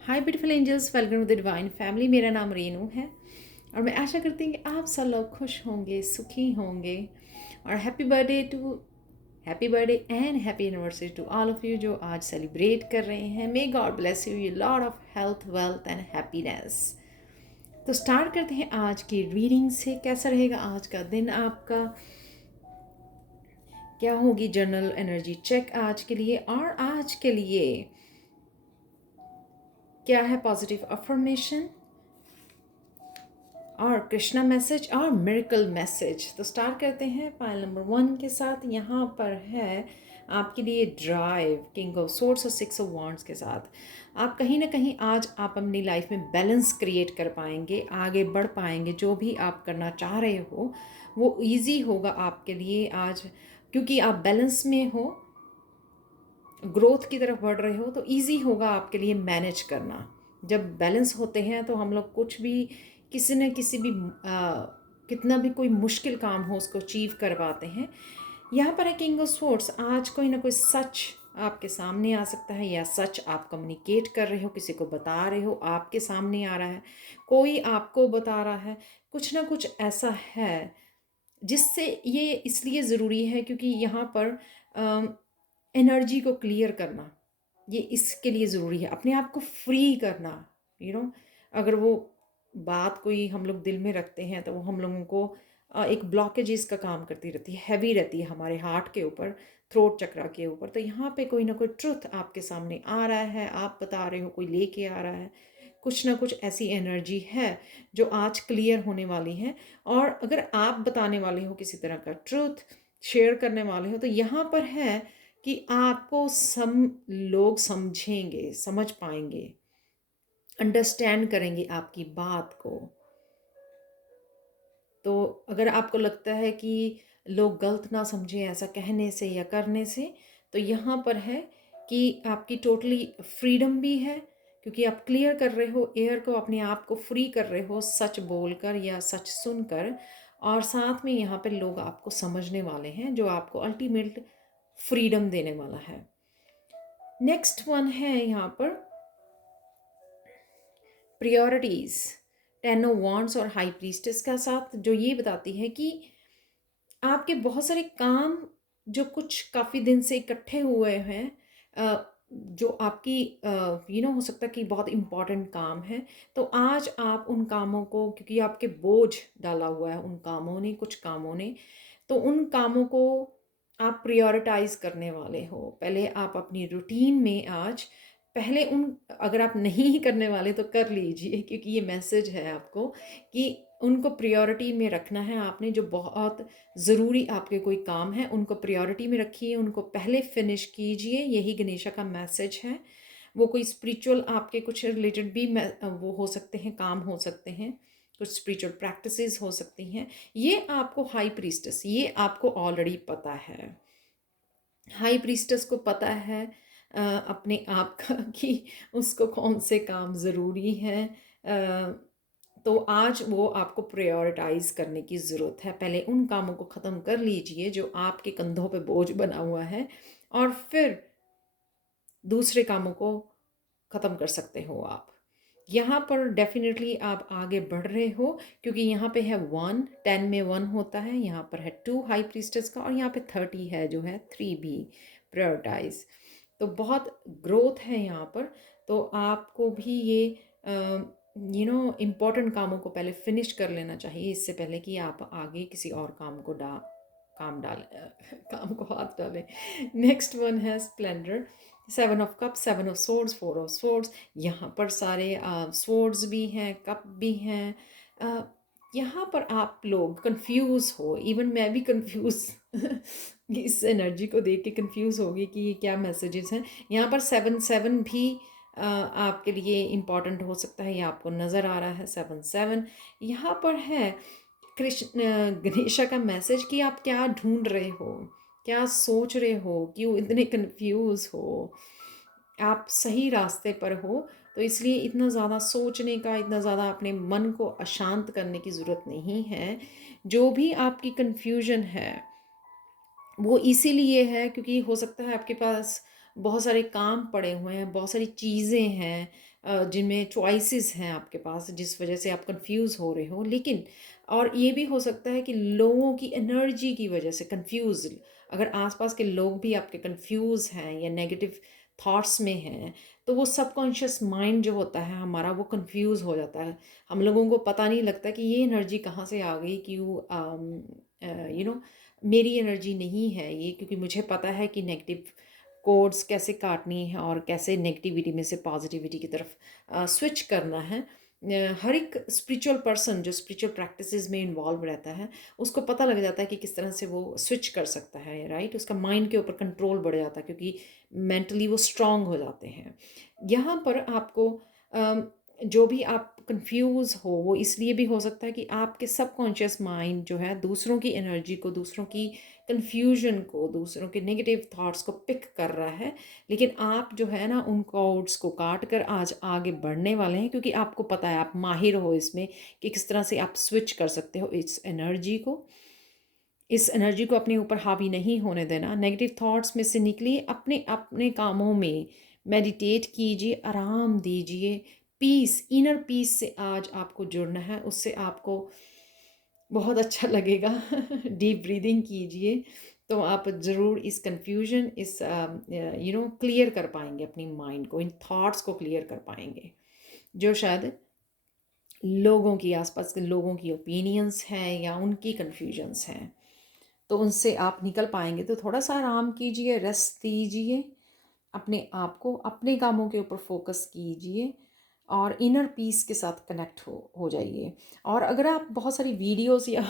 Hi beautiful angels, welcome to the divine family. मेरा नाम रेनू है और मैं आशा करती हूँ कि आप सब लोग खुश होंगे, सुखी होंगे। और happy birthday and happy anniversary to all of you जो आज सेलिब्रेट कर रहे हैं। May God bless you, you lot of health, wealth and happiness. तो स्टार्ट करते हैं आज की रीडिंग से। कैसा रहेगा आज का दिन आपका? क्या होगी जनरल एनर्जी चेक आज के लिए? और आज के लिए क्या है पॉजिटिव अफर्मेशन और कृष्णा मैसेज और मिरेकल मैसेज? तो स्टार्ट करते हैं पाइल नंबर 1 के साथ। यहाँ पर है आपके लिए ड्राइव, किंग ऑफ सोर्ड्स और 6 ऑफ वॉन्ड्स के साथ। आप कहीं ना कहीं आज आप अपनी लाइफ में बैलेंस क्रिएट कर पाएंगे, आगे बढ़ पाएंगे। जो भी आप करना चाह रहे हो वो इजी होगा आपके लिए आज, क्योंकि आप बैलेंस में हो, ग्रोथ की तरफ बढ़ रहे हो, तो इजी होगा आपके लिए मैनेज करना। जब बैलेंस होते हैं तो हम लोग कुछ भी, किसी न किसी भी कितना भी कोई मुश्किल काम हो उसको अचीव कर पाते हैं। यहाँ पर है किंग ऑफ स्वॉर्ड्स। आज कोई ना कोई सच आपके सामने आ सकता है, या सच आप कम्युनिकेट कर रहे हो, किसी को बता रहे हो, आपके सामने आ रहा है, कोई आपको बता रहा है। कुछ ना कुछ ऐसा है जिससे ये इसलिए ज़रूरी है क्योंकि यहाँ पर एनर्जी को क्लियर करना, ये इसके लिए ज़रूरी है। अपने आप को फ्री करना, अगर वो बात कोई हम लोग दिल में रखते हैं तो वो हम लोगों को एक ब्लॉकेजेस का काम करती रहती है, हैवी रहती है हमारे हार्ट के ऊपर, थ्रोट चक्रा के ऊपर। तो यहाँ पे कोई ना कोई ट्रुथ आपके सामने आ रहा है, आप बता रहे हो, कोई लेके आ रहा है। कुछ ना कुछ ऐसी एनर्जी है जो आज क्लियर होने वाली है। और अगर आप बताने वाले हो किसी तरह का ट्रुथ, शेयर करने वाले हो, तो यहाँ पर है कि आपको लोग समझेंगे, समझ पाएंगे, अंडरस्टैंड करेंगे आपकी बात को। तो अगर आपको लगता है कि लोग गलत ना समझें ऐसा कहने से या करने से, तो यहाँ पर है कि आपकी टोटली फ्रीडम भी है, क्योंकि आप क्लियर कर रहे हो, एयर को, अपने आप को फ्री कर रहे हो सच बोलकर या सच सुनकर। और साथ में यहाँ पे लोग आपको समझने वाले हैं, जो आपको अल्टीमेट फ्रीडम देने वाला है। नेक्स्ट वन है यहाँ पर प्रियोरिटीज, 10 ऑफ वांड्स और हाई प्रीस्टेस का साथ, जो ये बताती है कि आपके बहुत सारे काम जो कुछ काफ़ी दिन से इकट्ठे हुए हैं, जो आपकी हो सकता है कि बहुत इम्पॉर्टेंट काम है, तो आज आप उन कामों को, क्योंकि आपके बोझ डाला हुआ है उन कामों ने, कुछ कामों ने, तो उन कामों को आप प्रायोरिटाइज करने वाले हो। पहले आप अपनी रूटीन में आज, पहले उन, अगर आप नहीं ही करने वाले तो कर लीजिए, क्योंकि ये मैसेज है आपको कि उनको प्रायोरिटी में रखना है आपने। जो बहुत ज़रूरी आपके कोई काम है उनको प्रायोरिटी में रखिए, उनको पहले फिनिश कीजिए। यही गणेशा का मैसेज है। वो कोई स्पिरिचुअल आपके कुछ रिलेटेड भी वो हो सकते हैं, काम हो सकते हैं, कुछ स्पिरिचुअल प्रैक्टिसेस हो सकती हैं। ये आपको हाई प्रीस्टेस, ये आपको ऑलरेडी पता है। हाई प्रीस्टेस को पता है अपने आप का कि उसको कौन से काम ज़रूरी हैं। तो आज वो आपको प्रायोरिटाइज करने की ज़रूरत है। पहले उन कामों को ख़त्म कर लीजिए जो आपके कंधों पे बोझ बना हुआ है, और फिर दूसरे कामों को ख़त्म कर सकते हो आप। यहाँ पर डेफिनेटली आप आगे बढ़ रहे हो, क्योंकि यहाँ पे है 1, 10 में 1 होता है, यहाँ पर है 2 हाई प्रीस्टेस का, और यहाँ पे 30 है जो है 3 भी प्रायोरिटाइज। तो बहुत ग्रोथ है यहाँ पर। तो आपको भी ये इम्पोर्टेंट कामों को पहले फिनिश कर लेना चाहिए, इससे पहले कि आप आगे किसी और काम को काम को हाथ डालें। नेक्स्ट वन है Splendor, 7 of cup, 7 of swords, 4 of swords. यहाँ पर सारे सोर्ड्स भी हैं, कप भी हैं। यहाँ पर आप लोग कंफ्यूज हो, इवन मैं भी कंफ्यूज इस एनर्जी को देख के कंफ्यूज होगी कि ये क्या मैसेजेस हैं। यहाँ पर 7 भी आपके लिए इम्पॉर्टेंट हो सकता है, ये आपको नज़र आ रहा है 7 यहाँ पर है। कृष्ण गणेशा का मैसेज कि आप क्या ढूंढ रहे हो, क्या सोच रहे हो, क्यों इतने कंफ्यूज हो। आप सही रास्ते पर हो, तो इसलिए इतना ज़्यादा सोचने का, इतना ज़्यादा अपने मन को अशांत करने की ज़रूरत नहीं है। जो भी आपकी कंफ्यूजन है वो इसीलिए है क्योंकि हो सकता है आपके पास बहुत सारे काम पड़े हुए हैं, बहुत सारी चीज़ें हैं, जिनमें चॉइसेस हैं आपके पास, जिस वजह से आप कंफ्यूज हो रहे हो। लेकिन और ये भी हो सकता है कि लोगों की एनर्जी की वजह से कंफ्यूज, अगर आसपास के लोग भी आपके कंफ्यूज हैं या नेगेटिव थॉट्स में हैं, तो वो सबकॉन्शियस माइंड जो होता है हमारा, वो कंफ्यूज हो जाता है। हम लोगों को पता नहीं लगता कि ये एनर्जी कहाँ से आ गई, क्यों मेरी एनर्जी नहीं है ये, क्योंकि मुझे पता है कि नेगेटिव कोड्स कैसे काटनी है और कैसे नेगेटिविटी में से पॉजिटिविटी की तरफ स्विच करना है। हर एक स्पिरिचुअल पर्सन जो स्पिरिचुअल प्रैक्टिसेस में इन्वॉल्व रहता है, उसको पता लग जाता है कि किस तरह से वो स्विच कर सकता है, राइट। उसका माइंड के ऊपर कंट्रोल बढ़ जाता है, क्योंकि मेंटली वो स्ट्रांग हो जाते हैं। यहाँ पर आपको जो भी आप कंफ्यूज हो, वो इसलिए भी हो सकता है कि आपके सबकॉन्शियस माइंड जो है दूसरों की एनर्जी को, दूसरों की कंफ्यूजन को, दूसरों के नेगेटिव थॉट्स को पिक कर रहा है। लेकिन आप जो है ना, उन कोड्स को काट कर आज आगे बढ़ने वाले हैं, क्योंकि आपको पता है, आप माहिर हो इसमें कि किस तरह से आप स्विच कर सकते हो इस एनर्जी को अपने ऊपर हावी नहीं होने देना। नेगेटिव थॉट्स में से निकलिए, अपने अपने कामों में मेडिटेट कीजिए, आराम दीजिए। पीस, इनर पीस से आज आपको जुड़ना है, उससे आपको बहुत अच्छा लगेगा। डीप ब्रीदिंग कीजिए, तो आप ज़रूर इस कन्फ्यूजन, इस क्लियर कर पाएंगे अपनी माइंड को, इन थॉट्स को क्लियर कर पाएंगे जो शायद लोगों की, आसपास के लोगों की ओपिनियंस हैं या उनकी कन्फ्यूजन्स हैं। तो उनसे आप निकल पाएंगे। तो थोड़ा सा आराम कीजिए, रेस्ट दीजिए, अपने आप को, अपने कामों के ऊपर फोकस कीजिए और इनर पीस के साथ कनेक्ट हो जाइए। और अगर आप बहुत सारी वीडियोस या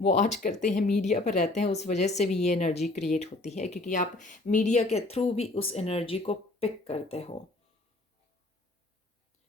वॉच करते हैं, मीडिया पर रहते हैं, उस वजह से भी ये एनर्जी क्रिएट होती है, क्योंकि आप मीडिया के थ्रू भी उस एनर्जी को पिक करते हो।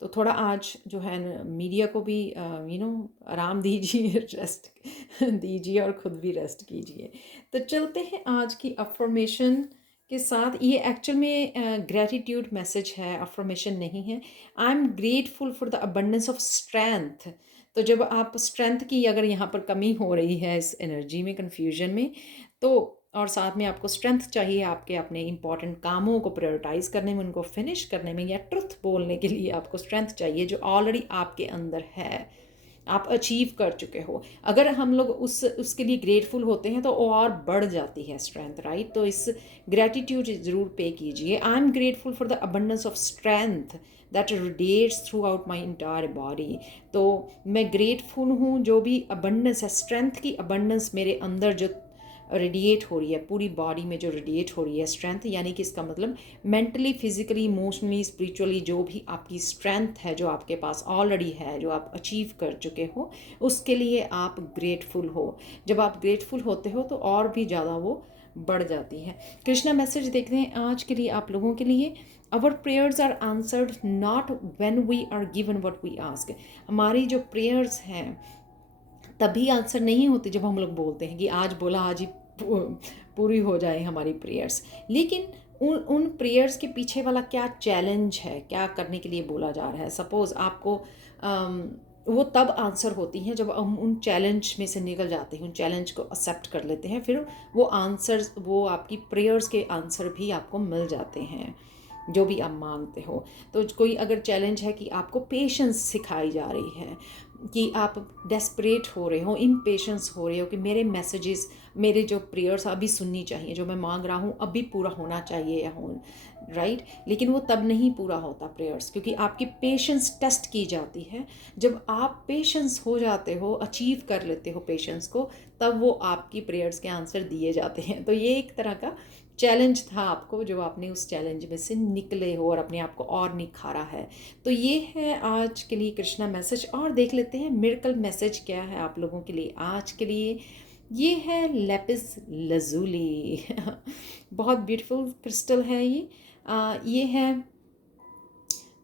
तो थोड़ा आज जो है न, मीडिया को भी आराम दीजिए, रेस्ट दीजिए और ख़ुद भी रेस्ट कीजिए। तो चलते हैं आज की अफर्मेशन के साथ। ये एक्चुअल में ग्रैटिट्यूड मैसेज है, अफर्मेशन नहीं है। I am grateful for the abundance of strength. तो जब आप स्ट्रेंथ की अगर यहाँ पर कमी हो रही है इस एनर्जी में, कन्फ्यूजन में, तो और साथ में आपको स्ट्रेंथ चाहिए आपके अपने इंपॉर्टेंट कामों को प्रायोरिटाइज करने में, उनको फिनिश करने में, या ट्रुथ बोलने के लिए आपको स्ट्रेंथ चाहिए जो ऑलरेडी आपके अंदर है, आप अचीव कर चुके हो। अगर हम लोग उसके लिए ग्रेटफुल होते हैं तो और बढ़ जाती है स्ट्रेंथ, राइट। तो इस ग्रेटिट्यूड ज़रूर पे कीजिए। I am grateful for the abundance of strength that radiates through out my entire body. तो मैं ग्रेटफुल हूँ, जो भी अबंडेंस है, स्ट्रेंथ की अबंडेंस मेरे अंदर जो रेडिएट हो रही है, पूरी बॉडी में जो रेडिएट हो रही है स्ट्रेंथ, यानी कि इसका मतलब मेंटली, फिजिकली, इमोशनली, स्पिरिचुअली जो भी आपकी स्ट्रेंथ है, जो आपके पास ऑलरेडी है, जो आप अचीव कर चुके हो, उसके लिए आप ग्रेटफुल हो। जब आप ग्रेटफुल होते हो तो और भी ज़्यादा वो बढ़ जाती है। कृष्णा मैसेज देखते हैं आज के लिए आप लोगों के लिए। Our prayers are answered not when we are given what we ask. हमारी जो प्रेयर्स हैं तभी आंसर नहीं होती जब हम लोग बोलते हैं कि आज बोला आज ही पूरी हो जाए हमारी प्रेयर्स। लेकिन उन प्रेयर्स के पीछे वाला क्या चैलेंज है, क्या करने के लिए बोला जा रहा है। सपोज़ आपको वो तब आंसर होती हैं जब हम उन चैलेंज में से निकल जाते हैं, उन चैलेंज को एक्सेप्ट कर लेते हैं, फिर वो आंसर्स, वो आपकी प्रेयर्स के आंसर भी आपको मिल जाते हैं जो भी आप मांगते हो। तो कोई अगर चैलेंज है कि आपको पेशेंस सिखाई जा रही है, कि आप डेस्परेट हो रहे हो, इम्पेशेंस हो रहे हो कि मेरे मैसेजेस, मेरे जो प्रेयर्स अभी सुननी चाहिए, जो मैं मांग रहा हूँ अभी पूरा होना चाहिए या हो, राइट। लेकिन वो तब नहीं पूरा होता प्रेयर्स, क्योंकि आपकी पेशेंस टेस्ट की जाती है। जब आप पेशेंस हो जाते हो, अचीव कर लेते हो पेशेंस को, तब वो आपकी प्रेयर्स के आंसर दिए जाते हैं। तो ये एक तरह का चैलेंज था आपको, जो आपने उस चैलेंज में से निकले हो और अपने आप को और निखारा है। तो ये है आज के लिए कृष्णा मैसेज। और देख लेते हैं मिरेकल मैसेज क्या है आप लोगों के लिए आज के लिए। ये है लेपिस लजूली। बहुत ब्यूटीफुल क्रिस्टल है ये। ये है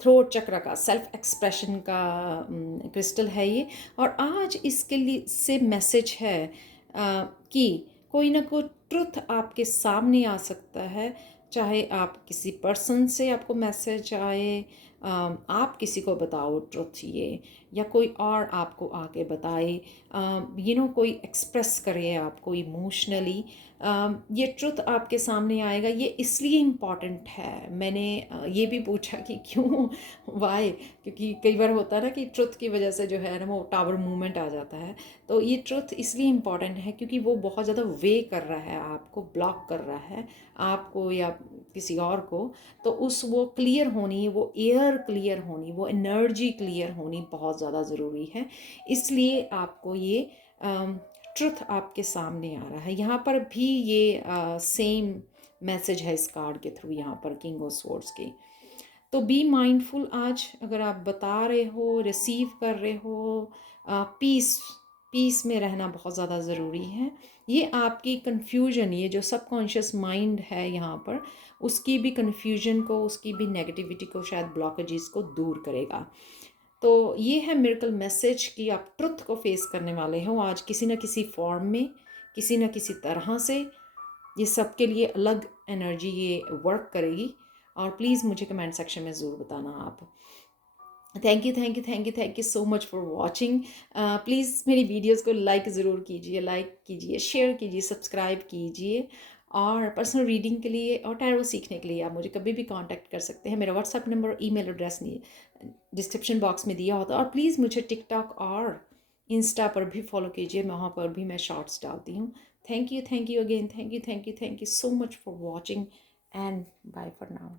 थ्रोट चक्र का, सेल्फ एक्सप्रेशन का क्रिस्टल है ये। और आज इसके लिए से मैसेज है कि कोई ना कोई ट्रुथ आपके सामने आ सकता है, चाहे आप किसी पर्सन से आपको मैसेज आए, आप किसी को बताओ ट्रुथ ये, या कोई और आपको आके बताए, कोई एक्सप्रेस करे आपको इमोशनली, ये ट्रुथ आपके सामने आएगा। ये इसलिए इम्पॉर्टेंट है। मैंने ये भी पूछा कि क्यों, वाई, क्योंकि कई बार होता है ना कि ट्रुथ की वजह से जो है ना वो टावर मूवमेंट आ जाता है। तो ये ट्रुथ इसलिए इम्पॉर्टेंट है क्योंकि वो बहुत ज़्यादा वे कर रहा है, आपको ब्लॉक कर रहा है, आपको या किसी और को। तो वो क्लियर होनी, वो एयर क्लियर होनी, वो एनर्जी क्लियर होनी बहुत ज़्यादा ज़रूरी है। इसलिए आपको ये ट्रुथ आपके सामने आ रहा है। यहाँ पर भी ये सेम मैसेज है इस कार्ड के थ्रू, यहाँ पर किंग ऑफ स्वॉर्ड्स की। तो बी माइंडफुल। आज अगर आप बता रहे हो, रिसीव कर रहे हो, पीस पीस में रहना बहुत ज़्यादा ज़रूरी है। ये आपकी कन्फ्यूजन, ये जो सबकॉन्शियस माइंड है यहाँ पर, उसकी भी कन्फ्यूजन को, उसकी भी नेगेटिविटी को, शायद ब्लॉकेजेस को दूर करेगा। तो ये है मिरेकल मैसेज कि आप ट्रुथ को फेस करने वाले हो आज किसी न किसी फॉर्म में, किसी न किसी तरह से। ये सबके लिए अलग एनर्जी ये वर्क करेगी। और प्लीज़ मुझे कमेंट सेक्शन में ज़रूर बताना आप। Thank you, thank you, thank you, thank you so much for watching. Please मेरी वीडियोस को लाइक ज़रूर कीजिए, लाइक कीजिए, शेयर कीजिए, सब्सक्राइब कीजिए। और पर्सनल रीडिंग के लिए और टैरो सीखने के लिए आप मुझे कभी भी कांटेक्ट कर सकते हैं। मेरा व्हाट्सएप नंबर और ईमेल एड्रेस नहीं डिस्क्रिप्शन बॉक्स में दिया होता है। और प्लीज़ मुझे टिकटॉक और इंस्टा पर भी फॉलो कीजिए, वहाँ पर भी मैं शॉर्ट्स डालती हूँ। Thank you again, thank you, thank you, thank you so much for watching and bye for now.